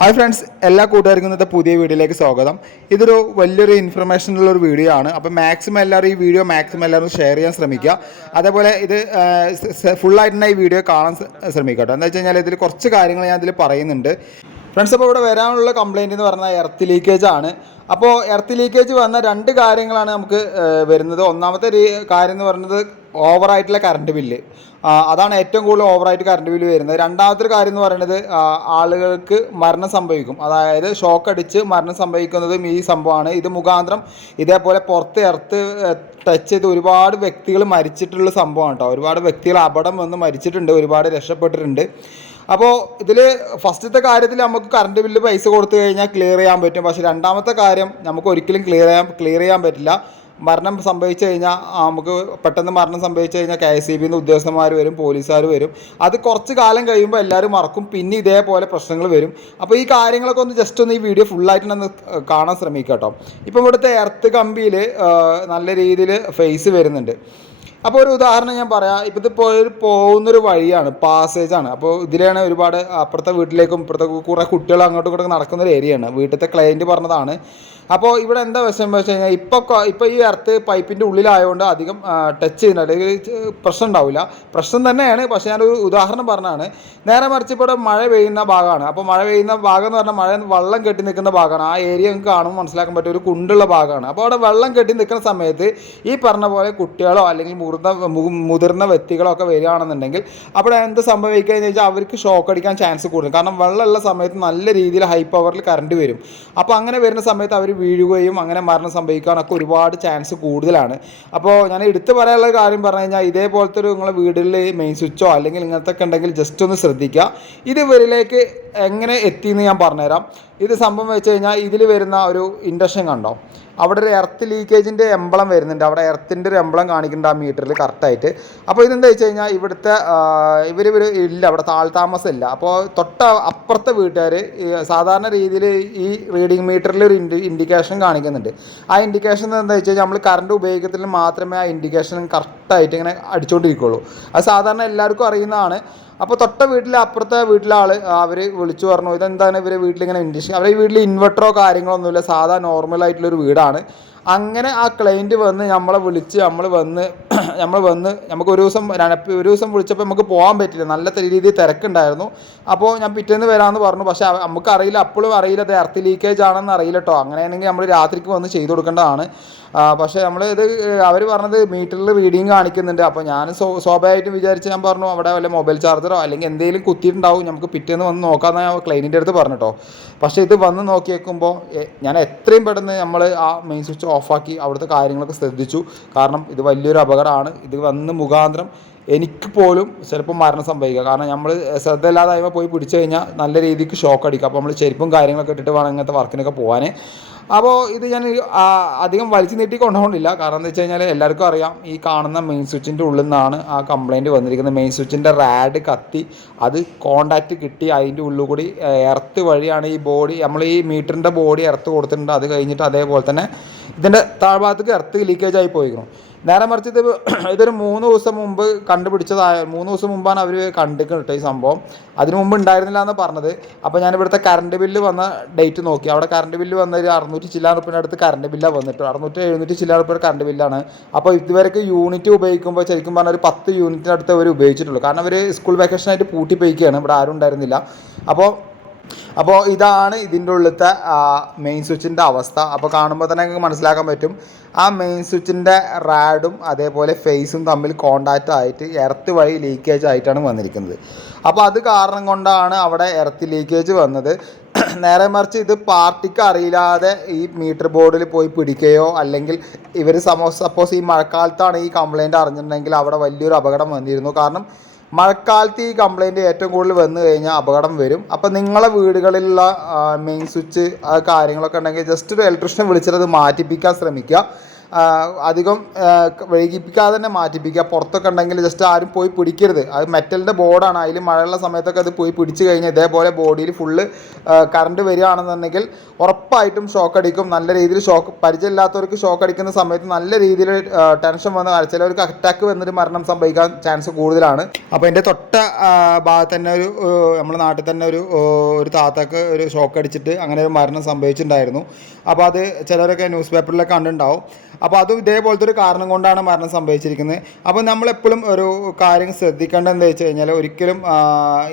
Hi friends എല്ലാ കൂട്ടുകാർക്കും ഇന്നത്തെ പുതിയ വീഡിയോയിലേക്ക് സ്വാഗതം. ഇതൊരു വലിയൊരു ഇൻഫർമേഷൻ ഉള്ള ഒരു വീഡിയോ ആണ്. അപ്പോൾ മാക്സിമം എല്ലാവരും ഈ വീഡിയോ മാക്സിമം എല്ലാവരും ഷെയർ ചെയ്യാൻ ശ്രമിക്കുക. അതേപോലെ ഇത് ഫുള്ളായിട്ട് തന്നെ ഈ വീഡിയോ കാണാൻ ശ്രമിക്കട്ടോ കേട്ടോ. എന്താ വെച്ച് കഴിഞ്ഞാൽ ഇതിൽ കുറച്ച് കാര്യങ്ങൾ ഞാൻ ഇതിൽ പറയുന്നുണ്ട്. ഫ്രണ്ട്സ് അപ്പോൾ ഇവിടെ വരാനുള്ള കംപ്ലയിന്റ് എന്ന് പറഞ്ഞാൽ എർത്ത് ലീക്കേജ് ആണ്. അപ്പോൾ എർത്ത് ലീക്കേജ് വന്ന രണ്ട് കാര്യങ്ങളാണ് നമുക്ക് വരുന്നത്. ഒന്നാമത്തെ കാര്യം എന്ന് പറയുന്നത് ഓവറായിട്ടുള്ള കറണ്ട് ബില്ല് അതാണ് ഏറ്റവും കൂടുതൽ ഓവറായിട്ട് കറണ്ട് ബില്ല് വരുന്നത്. രണ്ടാമത്തെ ഒരു കാര്യം എന്ന് പറയുന്നത് ആളുകൾക്ക് മരണം സംഭവിക്കും. അതായത് ഷോക്ക് അടിച്ച് മരണം സംഭവിക്കുന്നതും ഈ സംഭവമാണ്. ഇത് മുഖാന്തരം ഇതേപോലെ പുറത്ത് എർത്ത് ടച്ച് ചെയ്ത് ഒരുപാട് വ്യക്തികൾ മരിച്ചിട്ടുള്ള സംഭവമാണ് കേട്ടോ. ഒരുപാട് വ്യക്തികൾ അപകടം വന്ന് മരിച്ചിട്ടുണ്ട് ഒരുപാട് രക്ഷപ്പെട്ടിട്ടുണ്ട്. അപ്പോൾ ഇതിൽ ഫസ്റ്റത്തെ കാര്യത്തിൽ നമുക്ക് കറണ്ട് ബില്ല് പൈസ കൊടുത്തു കഴിഞ്ഞാൽ ക്ലിയർ ചെയ്യാൻ പറ്റും. പക്ഷേ രണ്ടാമത്തെ കാര്യം നമുക്ക് ഒരിക്കലും ക്ലിയർ ചെയ്യാൻ ക്ലിയർ ചെയ്യാൻ പറ്റില്ല. മരണം സംഭവിച്ചു കഴിഞ്ഞാൽ നമുക്ക് പെട്ടെന്ന് മരണം സംഭവിച്ചു കഴിഞ്ഞാൽ കെ എസ് ഇ ബിന്ന് ഉദ്യോഗസ്ഥന്മാർ വരും പോലീസുകാർ വരും. അത് കുറച്ച് കാലം കഴിയുമ്പോൾ എല്ലാവരും മറക്കും. പിന്നെ ഇതേപോലെ പ്രശ്നങ്ങൾ വരും. അപ്പോൾ ഈ കാര്യങ്ങളൊക്കെ ഒന്ന് ജസ്റ്റ് ഒന്ന് ഈ വീഡിയോ ഫുള്ളായിട്ട് ഒന്ന് കാണാൻ ശ്രമിക്കാം കേട്ടോ. ഇപ്പം ഇവിടുത്തെ എർത്ത് കമ്പിയിൽ നല്ല രീതിയിൽ ഫേസ് വരുന്നുണ്ട്. അപ്പോൾ ഒരു ഉദാഹരണം ഞാൻ പറയാം. ഇപ്പം ഇത് ഒരു പോകുന്നൊരു വഴിയാണ്. പാസേജ് ആണ്. അപ്പോൾ ഇതിലാണ് ഒരുപാട് അപ്പുറത്തെ വീട്ടിലേക്കും ഇപ്പുറത്തെ കുറേ കുട്ടികൾ അങ്ങോട്ടും ഇങ്ങോട്ടും നടക്കുന്ന ഒരു ഏരിയയാണ് വീട്ടിലത്തെ ക്ലയന്റ് പറഞ്ഞതാണ്. അപ്പോൾ ഇവിടെ എന്താ വിഷയം വെച്ച് കഴിഞ്ഞാൽ ഇപ്പോൾ ഇപ്പോൾ ഈ എർത്ത് പൈപ്പിന്റെ ഉള്ളിലായതുകൊണ്ട് അധികം ടച്ച് ചെയ്യുന്ന അല്ലെങ്കിൽ പ്രശ്നം ഉണ്ടാവില്ല. പ്രശ്നം തന്നെയാണ്. പക്ഷേ ഞാനൊരു ഉദാഹരണം പറഞ്ഞതാണ്. നേരെ മറിച്ച് ഇപ്പോൾ മഴ പെയ്യുന്ന ഭാഗമാണ്. അപ്പോൾ മഴ പെയ്യുന്ന ഭാഗം എന്ന് പറഞ്ഞാൽ മഴ വെള്ളം കെട്ടി നിൽക്കുന്ന ഭാഗമാണ്. ആ ഏരിയ നിങ്ങൾക്ക് കാണുമ്പോൾ മനസ്സിലാക്കാൻ പറ്റിയ ഒരു കുണ്ടുള്ള ഭാഗമാണ്. അപ്പോൾ അവിടെ വെള്ളം കെട്ടി നിൽക്കുന്ന സമയത്ത് ഈ പറഞ്ഞ പോലെ കുട്ടികളോ അല്ലെങ്കിൽ മുതിർന്ന മുതിർന്ന വ്യക്തികളൊക്കെ വരികയാണെന്നുണ്ടെങ്കിൽ അവിടെ എന്ത് സംഭവിക്കുക എന്ന് വെച്ചാൽ അവർക്ക് ഷോക്ക് അടിക്കാൻ ചാൻസ് കൂടുതൽ. കാരണം വെള്ളമുള്ള സമയത്ത് നല്ല രീതിയിൽ ഹൈ പവറിൽ കറണ്ട് വരും. അപ്പോൾ അങ്ങനെ വരുന്ന സമയത്ത് അവർ വീഴുകയും അങ്ങനെ മരണം സംഭവിക്കാനൊക്കെ ഒരുപാട് ചാൻസ് കൂടുതലാണ്. അപ്പോൾ ഞാൻ എടുത്തു പറയാനുള്ള കാര്യം പറഞ്ഞു കഴിഞ്ഞാൽ ഇതേപോലത്തെ ഒരു നിങ്ങളെ വീടുകളിൽ മെയിൻ സ്വിച്ചോ അല്ലെങ്കിൽ ഇങ്ങനത്തെ ഒക്കെ ഉണ്ടെങ്കിൽ ജസ്റ്റ് ഒന്ന് ശ്രദ്ധിക്കുക. ഇത് ഇവരിലേക്ക് എങ്ങനെ എത്തിയെന്ന് ഞാൻ പറഞ്ഞുതരാം. ഇത് സംഭവം വെച്ച് കഴിഞ്ഞാൽ ഇതിൽ വരുന്ന ഒരു ഇൻഡക്ഷൻ കണ്ടോ? അവിടെ ഒരു എർത്ത് ലീക്കേജിന്റെ എംബളം വരുന്നുണ്ട്. അവിടെ എർത്തിന്റെ ഒരു എംബളം കാണിക്കുന്നുണ്ട് ആ മീറ്ററിൽ കറക്റ്റായിട്ട് അപ്പോൾ ഇതെന്താ വെച്ച് കഴിഞ്ഞാൽ ഇവിടുത്തെ ഇവർ ഇവർ ഇല്ല. അവിടെ താഴ്താമസം ഇല്ല അപ്പോൾ തൊട്ട അപ്പുറത്തെ വീട്ടുകാർ സാധാരണ രീതിയിൽ ഈ റീഡിംഗ് മീറ്ററിൽ ഒരു ഇൻഡി ഇൻഡിക്കേഷൻ കാണിക്കുന്നുണ്ട്. ആ ഇൻഡിക്കേഷൻ എന്താ വെച്ച് കഴിഞ്ഞാൽ നമ്മൾ കറണ്ട് ഉപയോഗിക്കത്തിൽ മാത്രമേ ആ ഇൻഡിക്കേഷൻ കറക്റ്റായിട്ട് ഇങ്ങനെ അടിച്ചുകൊണ്ടിരിക്കുകയുള്ളൂ അത് സാധാരണ എല്ലാവർക്കും അറിയുന്നതാണ്. അപ്പോൾ തൊട്ട വീട്ടിലെ അപ്പുറത്തെ വീട്ടിലെ ആൾ അവർ വിളിച്ചു പറഞ്ഞു ഇതെന്താണ് ഇവരെ വീട്ടിലിങ്ങനെ ഇൻഡിഷൻ അവരുടെ വീട്ടിൽ ഇൻവെർട്ടറോ കാര്യങ്ങളോ ഒന്നുമില്ല സാധാ നോർമൽ ആയിട്ടുള്ളൊരു വീടാണ്. അങ്ങനെ ആ ക്ലയന്റ് വന്ന് നമ്മളെ വിളിച്ച് നമ്മൾ വന്ന് നമ്മൾ വന്ന് നമുക്ക് ഒരു ദിവസം ഒരു ദിവസം വിളിച്ചപ്പോൾ നമുക്ക് പോകാൻ പറ്റില്ല. നല്ല രീതിയിൽ തിരക്കുണ്ടായിരുന്നു. അപ്പോൾ ഞാൻ പിറ്റേന്ന് വരാമെന്ന് പറഞ്ഞു. പക്ഷേ നമുക്ക് നമുക്കറിയില്ല അപ്പോഴും അറിയില്ല. അത് എർത്ത് ലീക്കേജ് ആണെന്ന് അറിയില്ല കേട്ടോ അങ്ങനെയാണെങ്കിൽ നമ്മൾ രാത്രിക്ക് വന്ന് ചെയ്തു കൊടുക്കേണ്ടതാണ്. പക്ഷേ നമ്മൾ ഇത് അവർ പറഞ്ഞത് മീറ്ററിൽ റീഡിങ് കാണിക്കുന്നുണ്ട്. അപ്പോൾ ഞാൻ സ്വ സ്വാഭാവികമായിട്ടും വിചാരിച്ച് ഞാൻ പറഞ്ഞു അവിടെ വല്ല മൊബൈൽ ചാർജറോ അല്ലെങ്കിൽ എന്തെങ്കിലും കുത്തിയിട്ടുണ്ടാവും. നമുക്ക് പിറ്റേന്ന് വന്ന് നോക്കാമെന്ന് ഞാൻ ക്ലൈന്റിന്റെ അടുത്ത് പറഞ്ഞു പക്ഷേ ഇത് വന്ന് നോക്കിയേക്കുമ്പോൾ ഞാൻ എത്രയും പെട്ടെന്ന് നമ്മൾ ആ മെയിൻ സ്വിച്ച് ഓഫാക്കി അവിടുത്തെ കാര്യങ്ങളൊക്കെ ശ്രദ്ധിച്ചു. കാരണം ഇത് വലിയൊരു അപകടമാണ്. ഇത് വന്ന് മുഖാന്തരം എനിക്ക് പോലും ചിലപ്പോൾ മരണം സംഭവിക്കുക കാരണം നമ്മൾ ശ്രദ്ധയില്ലാതായ്മ പോയി പിടിച്ചു കഴിഞ്ഞാൽ നല്ല രീതിക്ക് ഷോക്ക് അടിക്കും. അപ്പോൾ നമ്മൾ ചെരുപ്പും കാര്യങ്ങളൊക്കെ ഇട്ടിട്ട് വേണം ഇങ്ങനത്തെ വർക്കിനൊക്കെ പോകാൻ അപ്പോൾ ഇത് ഞാൻ അധികം വലിച്ചു നീട്ടി കൊണ്ടുപോകണില്ല കാരണം എന്താ വെച്ച് കഴിഞ്ഞാൽ എല്ലാവർക്കും അറിയാം ഈ കാണുന്ന മെയിൻ സ്വിച്ചിന്റെ ഉള്ളിൽ നിന്നാണ് ആ കംപ്ലയിന്റ് വന്നിരിക്കുന്നത്. മെയിൻ സ്വിച്ചിന്റെ റാഡ് കത്തി അത് കോണ്ടാക്റ്റ് കിട്ടി. അതിന്റെ ഉള്ളിൽ കൂടി എർത്ത് വഴിയാണ് ഈ ബോഡി നമ്മൾ ഈ മീറ്ററിന്റെ ബോഡി എർത്ത് കൊടുത്തിട്ടുണ്ട്. അത് കഴിഞ്ഞിട്ട് അതേപോലെ തന്നെ ഇതിന്റെ താഴ്ഭാഗത്തേക്ക് എർത്ത് ലീക്കേജ് ആയി പോയിരിക്കണം നേരെ മറിച്ച് ഇത് ഇതൊരു മൂന്ന് ദിവസം മുമ്പ് കണ്ടുപിടിച്ചതായ മൂന്ന് ദിവസം മുമ്പാണ് അവർ കണ്ടിട്ട് ഈ സംഭവം. അതിനു മുമ്പ് ഉണ്ടായിരുന്നില്ല എന്ന് പറഞ്ഞത്. അപ്പോൾ ഞാൻ ഇവിടുത്തെ കറണ്ട് ബില്ല് വന്ന ഡേറ്റ് നോക്കി. അവിടെ കറണ്ട് ബില്ല് വന്ന ഒരു അറുന്നൂറ്റി ചില്ലാറ് റുപ്യന്റെ അടുത്ത് കറണ്ട് ബില്ലാണ് വന്നിട്ട്. അറുന്നൂറ്റി എഴുന്നൂറ്റി ചില്ലാറ് റുപ്യയുടെ കറണ്ട് ബില്ലാണ് അപ്പോൾ ഇതുവരെക്ക് യൂണിറ്റ് ഉപയോഗിക്കുമ്പോൾ ശരിക്കും പറഞ്ഞാൽ ഒരു പത്ത് യൂണിറ്റിനടുത്ത് അവർ ഉപയോഗിച്ചിട്ടുള്ളൂ. കാരണം അവർ സ്കൂൾ വെക്കേഷനായിട്ട് പൂട്ടി പോയിക്കുകയാണ് ഇവിടെ ആരും ഉണ്ടായിരുന്നില്ല. അപ്പോൾ അപ്പോൾ ഇതാണ് ഇതിന്റെ ഉള്ളിലത്തെ മെയിൻ സ്വിച്ചിന്റെ അവസ്ഥ. അപ്പോൾ കാണുമ്പോൾ തന്നെ നിങ്ങൾക്ക് മനസ്സിലാക്കാൻ പറ്റും. ആ മെയിൻ സ്വിച്ചിന്റെ റാഡും അതേപോലെ ഫേസും തമ്മിൽ കോണ്ടാക്റ്റ് ആയിട്ട് എർത്ത് വഴി ലീക്കേജ് ആയിട്ടാണ് വന്നിരിക്കുന്നത്. അപ്പോൾ അത് കാരണം കൊണ്ടാണ് അവിടെ എർത്ത് ലീക്കേജ് വന്നത്. നേരെ മറിച്ച് ഇത് പാർട്ടിക്ക് അറിയില്ലാതെ ഈ മീറ്റർ ബോർഡിൽ പോയി പിടിക്കുകയോ അല്ലെങ്കിൽ ഇവർ സമോ സപ്പോസ് ഈ മഴക്കാലത്താണ് ഈ കംപ്ലയിന്റ് അറിഞ്ഞിട്ടുണ്ടെങ്കിൽ അവിടെ വലിയൊരു അപകടം വന്നിരുന്നു. കാരണം മഴക്കാലത്ത് ഈ കംപ്ലൈന്റ് ഏറ്റവും കൂടുതൽ വന്നു കഴിഞ്ഞാൽ അപകടം വരും. അപ്പോൾ നിങ്ങളെ വീടുകളിലുള്ള മെയിൻ സ്വിച്ച് കാര്യങ്ങളൊക്കെ ഉണ്ടെങ്കിൽ ജസ്റ്റ് ഒരു ഇലക്ട്രീഷ്യനെ വിളിച്ചിട്ട് അത് മാറ്റിപ്പിക്കാൻ ശ്രമിക്കുക. അധികം വൈകിപ്പിക്കാതെ തന്നെ മാറ്റിപ്പിക്കുക. പുറത്തൊക്കെ ഉണ്ടെങ്കിൽ ജസ്റ്റ് ആരും പോയി പിടിക്കരുത്. അത് മെറ്റലിന്റെ ബോർഡാണ്. അതിൽ മഴയുള്ള സമയത്തൊക്കെ അത് പോയി പിടിച്ച് കഴിഞ്ഞാൽ ഇതേപോലെ ബോഡിയിൽ ഫുള്ള് കറണ്ട് വരികയാണെന്നുണ്ടെങ്കിൽ ഉറപ്പായിട്ടും ഷോക്ക് അടിക്കും. നല്ല രീതിയിൽ ഷോക്ക് പരിചയമില്ലാത്തവർക്ക് ഷോക്ക് അടിക്കുന്ന സമയത്ത് നല്ല രീതിയിൽ ടെൻഷൻ വന്ന് ചിലവർക്ക് അറ്റാക്ക് വന്നിട്ട് മരണം സംഭവിക്കാൻ ചാൻസ് കൂടുതലാണ്. അപ്പോൾ എന്റെ തൊട്ട ഭാഗത്ത് തന്നെ ഒരു നമ്മുടെ നാട്ടിൽ തന്നെ ഒരു ഒരു താത്തക്ക് ഒരു ഷോക്ക് അടിച്ചിട്ട് അങ്ങനെ ഒരു മരണം സംഭവിച്ചിട്ടുണ്ടായിരുന്നു. അപ്പോൾ അത് ചിലരൊക്കെ ന്യൂസ് പേപ്പറിലൊക്കെ കണ്ടിട്ടുണ്ടാവും. അപ്പോൾ അതും ഇതേപോലത്തെ ഒരു കാരണം കൊണ്ടാണ് മരണം സംഭവിച്ചിരിക്കുന്നത്. അപ്പോൾ നമ്മളെപ്പോഴും ഒരു കാര്യം ശ്രദ്ധിക്കേണ്ടത് എന്താ വെച്ച് കഴിഞ്ഞാൽ ഒരിക്കലും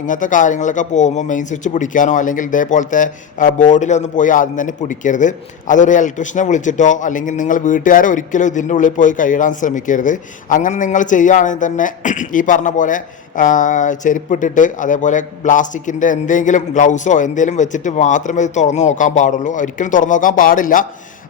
ഇങ്ങനത്തെ കാര്യങ്ങളൊക്കെ പോകുമ്പോൾ മെയിൻ സ്വിച്ച് പിടിക്കാനോ അല്ലെങ്കിൽ ഇതേപോലത്തെ ബോർഡിലൊന്നും പോയി ആദ്യം തന്നെ പിടിക്കരുത്. അതൊരു ഇലക്ട്രീഷ്യനെ വിളിച്ചിട്ടോ അല്ലെങ്കിൽ നിങ്ങൾ വീട്ടുകാരെ ഒരിക്കലും ഇതിന്റെ ഉള്ളിൽ പോയി കൈയിടാൻ ശ്രമിക്കരുത്. അങ്ങനെ നിങ്ങൾ ചെയ്യുകയാണെങ്കിൽ തന്നെ ഈ പറഞ്ഞ പോലെ ചെരുപ്പിട്ടിട്ട് അതേപോലെ പ്ലാസ്റ്റിക്കിന്റെ എന്തെങ്കിലും ഗ്ലൗസോ എന്തെങ്കിലും വെച്ചിട്ട് മാത്രമേ ഇത് തുറന്നു നോക്കാൻ പാടുള്ളൂ. ഒരിക്കലും തുറന്നു നോക്കാൻ പാടില്ല.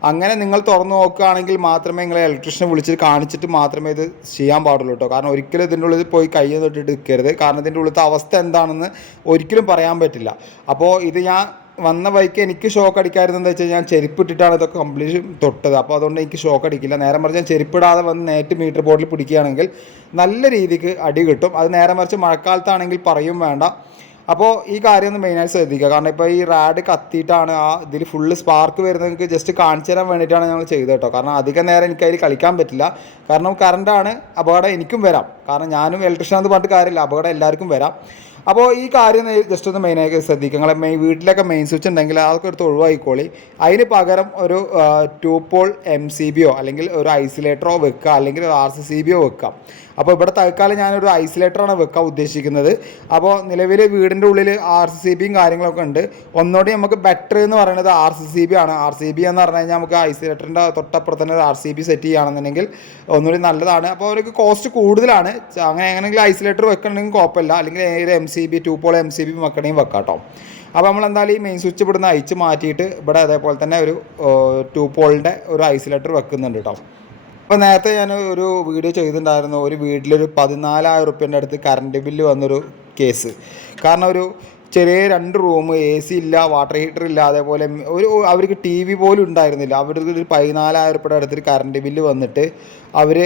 അങ്ങനെ നിങ്ങൾ തുറന്നു നോക്കുകയാണെങ്കിൽ മാത്രമേ നിങ്ങളെ ഇലക്ട്രീഷ്യനെ വിളിച്ചിട്ട് കാണിച്ചിട്ട് മാത്രമേ ഇത് ചെയ്യാൻ പാടുള്ളൂ കേട്ടോ. കാരണം ഒരിക്കലും ഇതിന്റെ ഉള്ളിൽ പോയി കൈ തൊട്ടിട്ട് നിൽക്കരുത്. കാരണം ഇതിന്റെ ഉള്ളിലത്തെ അവസ്ഥ എന്താണെന്ന് ഒരിക്കലും പറയാൻ പറ്റില്ല. അപ്പോൾ ഇത് ഞാൻ വന്ന വഴിക്ക് എനിക്ക് ഷോക്ക് അടിക്കായിരുന്നു എന്താ വെച്ചാൽ ഞാൻ ചെരുപ്പിട്ടിട്ടാണ് ഇതൊക്കെ കംപ്ലീറ്റ് തൊട്ടത്. അപ്പോൾ അതുകൊണ്ട് എനിക്ക് ഷോക്ക് അടിക്കില്ല. നേരെ മറിച്ച് ഞാൻ ചെരുപ്പിടാതെ വന്ന് നേരിട്ട് മീറ്റർ ബോർഡിൽ പിടിക്കുകയാണെങ്കിൽ നല്ല രീതിക്ക് അടി കിട്ടും. അത് നേരെ മറിച്ച് മഴക്കാലത്താണെങ്കിൽ പറയും വേണ്ട. അപ്പോൾ ഈ കാര്യം ഒന്ന് മെയിനായിട്ട് ശ്രദ്ധിക്കുക. കാരണം ഇപ്പോൾ ഈ റാഡ് കത്തിയിട്ടാണ് ആ ഇതിൽ ഫുള്ള് സ്പാർക്ക് വരുന്നത് നിങ്ങൾക്ക് ജസ്റ്റ് കാണിച്ചു തരാൻ വേണ്ടിയിട്ടാണ് ഞങ്ങൾ ചെയ്തത് കേട്ടോ. കാരണം അധികം നേരം എനിക്ക് അതിൽ കളിക്കാൻ പറ്റില്ല. കാരണം കറണ്ടാണ് അപകടം എനിക്കും വരാം. കാരണം ഞാനും ഇലക്ട്രീഷ്യൻ എന്ന് പറഞ്ഞിട്ട് കാര്യമില്ല. അപകടം എല്ലാവർക്കും വരാം. അപ്പോൾ ഈ കാര്യം ജസ്റ്റ് ഒന്ന് മെയിനായി ശ്രദ്ധിക്കുക നിങ്ങളെ മെയിൻ വീട്ടിലൊക്കെ മെയിൻ സ്വിച്ച് ഉണ്ടെങ്കിൽ അതൊക്കെ എടുത്ത് ഒഴിവായിക്കോളി അതിന് പകരം ഒരു ടൂ പോൾ എം സി ബിയോ അല്ലെങ്കിൽ ഒരു ഐസൊലേറ്ററോ വെക്കുക അല്ലെങ്കിൽ ഒരു ആർ സി സി ബിയോ വെക്കാം. അപ്പോൾ ഇവിടെ തൽക്കാലം ഞാനൊരു ഐസൊലേറ്ററാണ് വെക്കാൻ ഉദ്ദേശിക്കുന്നത്. അപ്പോൾ നിലവിൽ വീടിന്റെ ഉള്ളിൽ ആർ സി സി ബിയും കാര്യങ്ങളൊക്കെ ഉണ്ട്. ഒന്നുകൂടി നമുക്ക് ബെറ്റർ എന്ന് പറയുന്നത് ആർ സി സി ബി ആണ്. ആർ സി ബി എന്ന് പറഞ്ഞു കഴിഞ്ഞാൽ നമുക്ക് ഐസൊലേറ്ററിന്റെ തൊട്ടപ്പുറത്ത് തന്നെ ആർ സി ബി സെറ്റ് ചെയ്യുകയാണെന്നുണ്ടെങ്കിൽ ഒന്നുകൂടി നല്ലതാണ്. അപ്പോൾ അവർക്ക് കോസ്റ്റ് കൂടുതലാണ്. അങ്ങനെ എങ്ങനെയെങ്കിലും ഐസൊലേറ്റർ വെക്കണമെങ്കിൽ കുഴപ്പമില്ല. അല്ലെങ്കിൽ M C B two pole M C B വെക്കണമെങ്കിൽ വെക്കാം കേട്ടോ അപ്പോൾ നമ്മൾ എന്തായാലും ഈ മെയിൻ സ്വിച്ച് ഇവിടുന്ന് അയച്ച് മാറ്റിയിട്ട് ഇവിടെ അതേപോലെ തന്നെ ഒരു ടു പോളിന്റെ ഒരു ഐസൊലേറ്റർ വെക്കുന്നുണ്ട് കേട്ടോ അപ്പോൾ നേരത്തെ ഞാൻ ഒരു വീഡിയോ ചെയ്തിട്ടുണ്ടായിരുന്നു ഒരു വീട്ടിലൊരു പതിനാലായിരം റുപ്യന്റെ അടുത്ത് കറണ്ട് ബില്ല് വന്നൊരു കേസ് കാരണം ഒരു ചെറിയ രണ്ട് റൂം എ സി ഇല്ല വാട്ടർ ഹീറ്റർ ഇല്ല അതേപോലെ ഒരു അവർക്ക് ടി വി പോലും ഉണ്ടായിരുന്നില്ല. അവർക്ക് ഒരു പതിനാലായിരം റുപ്യയുടെ അടുത്തൊരു കറണ്ട് ബില്ല് വന്നിട്ട് അവർ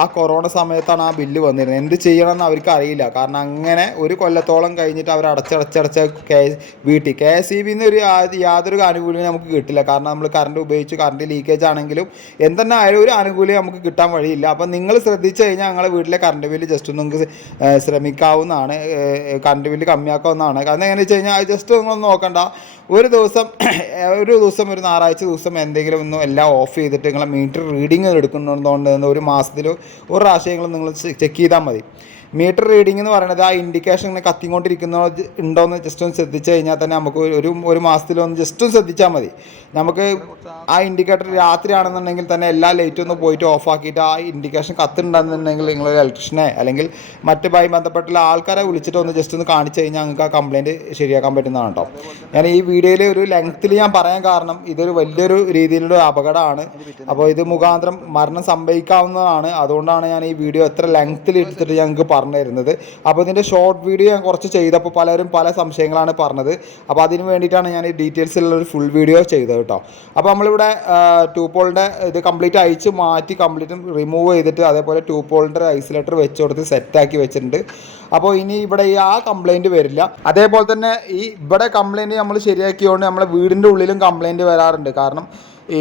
ആ കൊറോണ സമയത്താണ് ആ ബില്ല് വന്നിരുന്നത്. എന്ത് ചെയ്യണമെന്ന് അവർക്ക് അറിയില്ല കാരണം അങ്ങനെ ഒരു കൊല്ലത്തോളം കഴിഞ്ഞിട്ട് അവർ അടച്ചടച്ചടച്ച കെ വീട്ടിൽ. കെ എസ് ഇ ബിന്ന് ഒരു യാതൊരു ആനുകൂല്യവും നമുക്ക് കിട്ടില്ല. കാരണം നമ്മൾ കറണ്ട് ഉപയോഗിച്ച് കറണ്ട് ലീക്കേജ് ആണെങ്കിലും എന്തെന്നെ ആയാലും ഒരു ആനുകൂല്യം നമുക്ക് കിട്ടാൻ വഴിയില്ല. അപ്പം നിങ്ങൾ ശ്രദ്ധിച്ചു കഴിഞ്ഞാൽ ഞങ്ങളെ വീട്ടിലെ കറണ്ട് ബില്ല് ജസ്റ്റ് ഒന്ന് നിങ്ങൾക്ക് ശ്രമിക്കാവുന്നതാണ്. Current bill കമ്മിയാക്കാവുന്നതാണ്. കാരണം എങ്ങനെയാണെന്ന് വെച്ച് കഴിഞ്ഞാൽ ജസ്റ്റ് നിങ്ങളൊന്ന് നോക്കണ്ട. ഒരു ദിവസം ഒരു ദിവസം ഒരു ഞായറാഴ്ച ദിവസം എന്തെങ്കിലും ഒന്നും എല്ലാം ഓഫ് ചെയ്തിട്ട് നിങ്ങളെ മീറ്റർ റീഡിങ് എടുക്കുന്നുണ്ടോണ്ട് ഒരു മാസത്തിൽ ഒരു പ്രാവശ്യമെങ്കിലും നിങ്ങൾ ചെക്ക് ചെയ്താൽ മതി. മീറ്റർ റീഡിംഗ് എന്ന് പറയുന്നത് ആ ഇൻഡിക്കേഷൻ ഇങ്ങനെ കത്തിക്കൊണ്ടിരിക്കുന്നോ ഉണ്ടോയെന്ന് ജസ്റ്റ് ഒന്ന് ശ്രദ്ധിച്ചു കഴിഞ്ഞാൽ തന്നെ നമുക്ക് ഒരു ഒരു മാസത്തിലൊന്ന് ജസ്റ്റ് ഒന്ന് ശ്രദ്ധിച്ചാൽ മതി. നമുക്ക് ആ ഇൻഡിക്കേറ്റർ രാത്രിയാണെന്നുണ്ടെങ്കിൽ തന്നെ എല്ലാ ലൈറ്റും ഒന്ന് പോയിട്ട് ഓഫ് ആക്കിയിട്ട് ആ ഇൻഡിക്കേഷൻ കത്തുണ്ടെന്നുണ്ടെങ്കിൽ നിങ്ങൾ ഇലക്ട്രീഷനെ അല്ലെങ്കിൽ മറ്റുമായി ബന്ധപ്പെട്ടുള്ള ആൾക്കാരെ വിളിച്ചിട്ട് ഒന്ന് ജസ്റ്റ് ഒന്ന് കാണിച്ചു കഴിഞ്ഞാൽ നിങ്ങൾക്ക് ആ കംപ്ലയിന്റ് ശരിയാക്കാൻ പറ്റുന്നതാണ് കേട്ടോ ഞാൻ ഈ വീഡിയോയിൽ ഒരു ലെങ്ത്തിൽ ഞാൻ പറയാൻ കാരണം ഇതൊരു വലിയൊരു രീതിയിലുള്ള അപകടമാണ്. അപ്പോൾ ഇത് മുഖാന്തരം മരണം സംഭവിക്കാവുന്നതാണ്. അതുകൊണ്ടാണ് ഞാൻ ഈ വീഡിയോ എത്ര ലെങ്ത്തിൽ എടുത്തിട്ട് ഞങ്ങൾക്ക് പറഞ്ഞു തരുന്നത് അപ്പോൾ ഇതിന്റെ ഷോർട്ട് വീഡിയോ ഞാൻ കുറച്ച് ചെയ്തപ്പോൾ പലരും പല സംശയങ്ങളാണ് പറഞ്ഞത്. അപ്പോൾ അതിന് വേണ്ടിയിട്ടാണ് ഞാൻ ഈ ഡീറ്റെയിൽസ് ഉള്ള ഒരു ഫുൾ വീഡിയോ ചെയ്തത് കേട്ടോ അപ്പോൾ നമ്മളിവിടെ ടൂ പോളിന്റെ ഇത് കംപ്ലീറ്റ് അയച്ച് മാറ്റി കംപ്ലീറ്റ് റിമൂവ് ചെയ്തിട്ട് അതേപോലെ ടൂ പോളിന്റെ ഐസൊലേറ്റർ വെച്ച് കൊടുത്ത് സെറ്റാക്കി വെച്ചിട്ടുണ്ട്. അപ്പോൾ ഇനി ഇവിടെ ഈ ആ കംപ്ലൈന്റ് വരില്ല. അതേപോലെ തന്നെ ഈ ഇവിടെ കംപ്ലൈന്റ് നമ്മൾ ശരിയാക്കിയതുകൊണ്ട് നമ്മളെ വീടിന്റെ ഉള്ളിലും കംപ്ലൈന്റ് വരാറുണ്ട്. കാരണം ഈ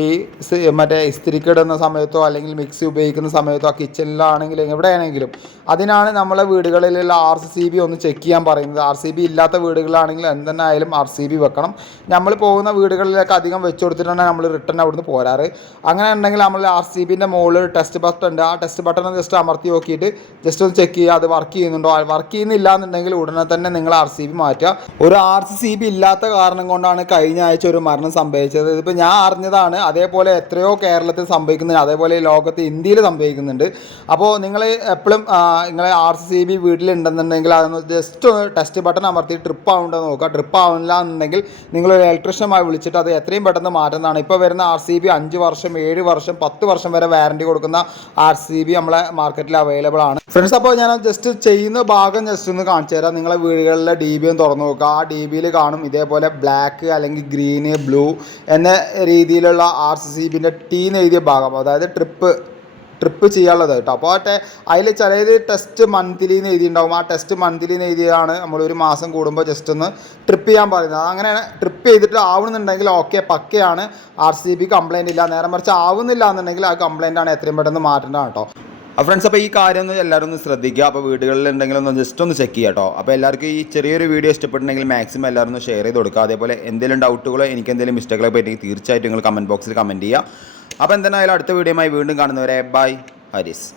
മറ്റേ ഇസ്തിരിക്കിടുന്ന സമയത്തോ അല്ലെങ്കിൽ മിക്സി ഉപയോഗിക്കുന്ന സമയത്തോ കിച്ചണിലാണെങ്കിലും എവിടെയാണെങ്കിലും അതിനാണ് നമ്മളെ വീടുകളിലുള്ള ആർ സി ബി ഒന്ന് ചെക്ക് ചെയ്യാൻ പറയുന്നത്. ആർ സി ബി ഇല്ലാത്ത വീടുകളാണെങ്കിൽ എന്തെന്നായാലും ആർ സി ബി വെക്കണം. നമ്മൾ പോകുന്ന വീടുകളിലൊക്കെ അധികം വെച്ച് കൊടുത്തിട്ടാണ് നമ്മൾ റിട്ടേൺ അവിടുന്ന് പോരാറ്. അങ്ങനെ ഉണ്ടെങ്കിൽ നമ്മൾ ആർ സി ബിന്റെ മുകളിൽ ടെസ്റ്റ് ബട്ടൺ ഉണ്ട്. ആ ടെസ്റ്റ് ബട്ടൺ ജസ്റ്റ് അമർത്തി നോക്കിയിട്ട് ജസ്റ്റ് ഒന്ന് ചെക്ക് ചെയ്യുക. അത് വർക്ക് ചെയ്യുന്നുണ്ടോ? വർക്ക് ചെയ്യുന്നില്ല എന്നുണ്ടെങ്കിൽ ഉടനെ തന്നെ നിങ്ങൾ ആർ സി ബി മാറ്റുക. ഒരു ആർ സി ബി ഇല്ലാത്ത കാരണം കൊണ്ടാണ് കഴിഞ്ഞ ആഴ്ച ഒരു മരണം സംഭവിച്ചത്. ഇതിപ്പോൾ ഞാൻ അറിഞ്ഞതാണ് അതേപോലെ എത്രയോ കേരളത്തിൽ സംഭവിക്കുന്നുണ്ട്. അതേപോലെ ലോകത്ത് ഇന്ത്യയിൽ സംഭവിക്കുന്നുണ്ട്. അപ്പോൾ നിങ്ങൾ എപ്പോഴും നിങ്ങളെ ആർ സി ബി വീട്ടിലുണ്ടെന്നുണ്ടെങ്കിൽ അതൊന്ന് ജസ്റ്റ് ഒന്ന് ടെസ്റ്റ് ബട്ടൺ അമർത്തി ട്രിപ്പ് ആവുണ്ടോ നോക്കുക. ട്രിപ്പ് ആവുന്നില്ല എന്നുണ്ടെങ്കിൽ നിങ്ങൾ ഒരു ഇലക്ട്രീഷ്യനുമായി വിളിച്ചിട്ട് അത് എത്രയും പെട്ടെന്ന് മാറ്റുന്നതാണ്. ഇപ്പോൾ വരുന്ന ആർ സി ബി അഞ്ച് വർഷം ഏഴ് വർഷം പത്ത് വർഷം വരെ വാറണ്ടി കൊടുക്കുന്ന ആർ സി ബി നമ്മളെ മാർക്കറ്റിൽ അവൈലബിൾ ആണ്. ഫ്രണ്ട്സ് അപ്പോൾ ഞാൻ ജസ്റ്റ് ചെയ്യുന്ന ഭാഗം ജസ്റ്റ് ഒന്ന് കാണിച്ചു തരാം. നിങ്ങളെ വീടുകളിലെ ഡി ബി ഒന്ന് തുറന്നു നോക്കുക. ആ ഡി ബിയിൽ കാണും ഇതേപോലെ ബ്ലാക്ക് അല്ലെങ്കിൽ ഗ്രീന് ബ്ലൂ എന്ന രീതിയിലുള്ള ആർ സി സി പിന്നെ ടീന്ന് എഴുതിയ ഭാഗം അതായത് ട്രിപ്പ് ട്രിപ്പ് ചെയ്യാനുള്ളത് കേട്ടോ. അപ്പോൾ ആ അതിൽ ചിലത് ടെസ്റ്റ് എന്ന് എഴുതിയിട്ടുണ്ടാവും. ആ ടെസ്റ്റ് മന്ത്ലി എന്ന് എഴുതിയാണ് നമ്മൾ ഒരു മാസം കൂടുമ്പോൾ ജസ്റ്റ് ഒന്ന് ട്രിപ്പ് ചെയ്യാൻ പറയുന്നത്. അങ്ങനെ ട്രിപ്പ് ചെയ്തിട്ട് ആവുന്നുണ്ടെങ്കിൽ ഓക്കെ പക്കയാണ്. ആർ സി ബി കംപ്ലൈന്റ് ഇല്ല. നേരെ മറിച്ച് ആവുന്നില്ല എന്നുണ്ടെങ്കിൽ ആ കംപ്ലൈന്റ് ആണ് എത്രയും പെട്ടെന്ന് മാറ്റേണ്ടതാണ് കേട്ടോ. അപ്പോൾ ഫ്രണ്ട്സ് അപ്പോൾ ഈ കാര്യം ഒന്ന് എല്ലാവരും ഒന്ന് ശ്രദ്ധിക്കുക. അപ്പോൾ വീടുകളിൽ ഉണ്ടെങ്കിൽ ഒന്ന് ജസ്റ്റ് ഒന്ന് ചെക്ക് ചെയ്യാട്ടോ കേട്ടോ അപ്പോൾ എല്ലാവർക്കും ഈ ചെറിയൊരു വീഡിയോ ഇഷ്ടപ്പെട്ടുണ്ടെങ്കിൽ മാക്സിമം എല്ലാവരും ഒന്ന് ഷെയർ ചെയ്ത് കൊടുക്കുക. അതേപോലെ എന്തെങ്കിലും ഡൗട്ടുകളോ എനിക്ക് എന്തെങ്കിലും മിസ്റ്റേക്കുകളോ പറ്റി തീർച്ചയായിട്ടും നിങ്ങൾ കമന്റ് ബോക്സിൽ കമന്റ് ചെയ്യുക. അപ്പോൾ എന്തായാലും അടുത്ത വീഡിയോയുമായി വീണ്ടും കാണുന്നവരെ ബൈ ഹരീസ്